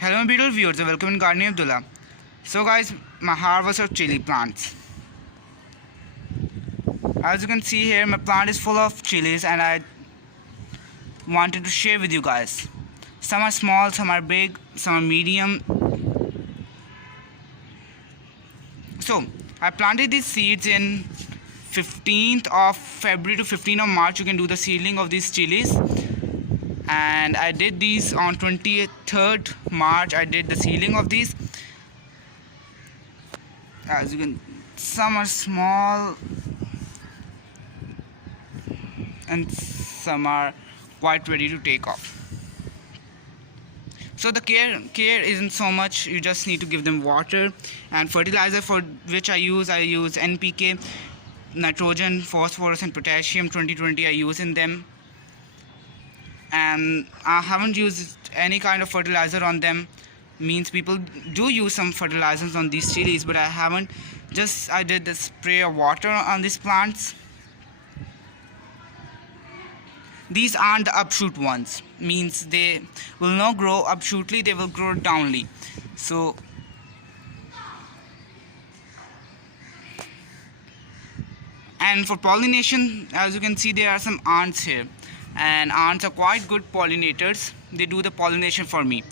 Hello my beautiful viewers, welcome in Gardening Abdullah. So guys, my harvest of chili plants. As you can see here, my plant is full of chilies and I wanted to share with you guys. Some are small, some are big, some are medium. So I planted these seeds in 15th of February to 15th of March. You can do the seedling of these chilies. And I did these on 23rd March. I did the seedling of these. As you can, some are small and some are quite ready to take off. So the care isn't so much. You just need to give them water and fertilizer, for which I use NPK, nitrogen, phosphorus and potassium 2020 I use in them. And I haven't used any kind of fertilizer on them. Means people do use some fertilizers on these chilies, but I haven't. Just I did the spray of water on these plants. These aren't the upshoot ones, means they will not grow upshootly, they will grow downly. So and for pollination, as you can see, there are some ants here, and ants are quite good pollinators. They do the pollination for me.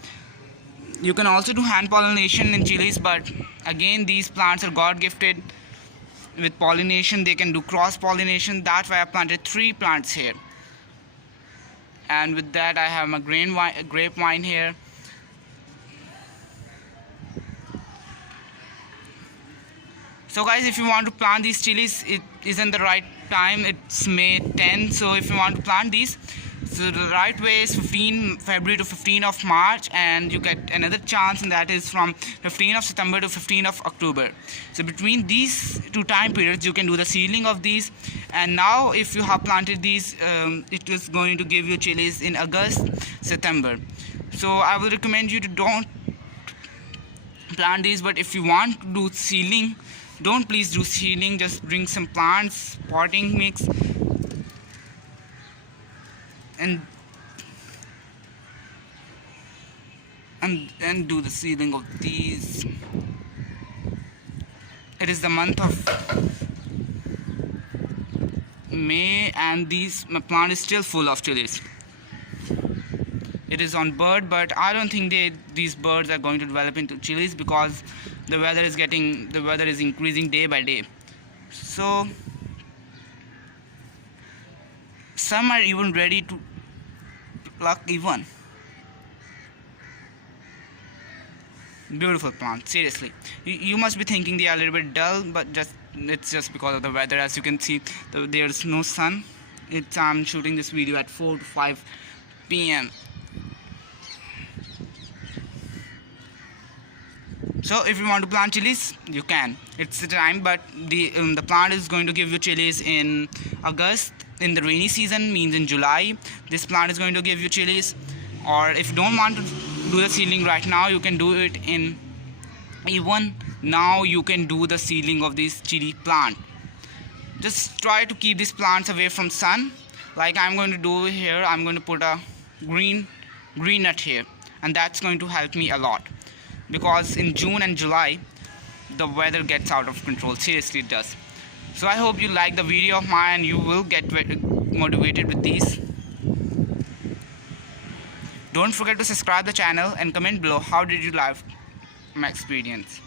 You can also do hand pollination in chilies, but again these plants are God gifted with pollination. They can do cross pollination. That's why I planted 3 plants here. And with that I have my grapevine here. So guys, if you want to plant these chilies, it isn't the right time. It's May 10th. So if you want to plant these, so the right way is 15 February to 15 of March, and you get another chance, and that is from 15 of September to 15 of October. So between these 2 time periods you can do the seedling of these. And now if you have planted these, it is going to give you chilies in August, September. So I will recommend you to don't plant these, but if you want to do seedling, don't please do seedling. Just bring some plants, potting mix, and do the seedling of these. It is the month of May, and my plant is still full of chilies. It is on bird, but I don't think these birds are going to develop into chilies, because the weather is increasing day by day. So some are even ready to pluck even. Beautiful plant, seriously. You must be thinking they are a little bit dull, but it's just because of the weather. As you can see, there's no sun. I'm shooting this video at 4 to 5 p.m. So if you want to plant chilies, you can. It's the time, but the plant is going to give you chilies in August. In the rainy season, means in July, this plant is going to give you chilies. Or if you don't want to do the seedling right now, you can do it in even now. You can do the seedling of this chili plant. Just try to keep these plants away from sun, like I'm going to do here. I'm going to put a green nut here, and that's going to help me a lot, because in June and July the weather gets out of control. Seriously, it does. So I hope you like the video of mine, and you will get motivated with these. Don't forget to subscribe the channel and comment below how did you like my experience.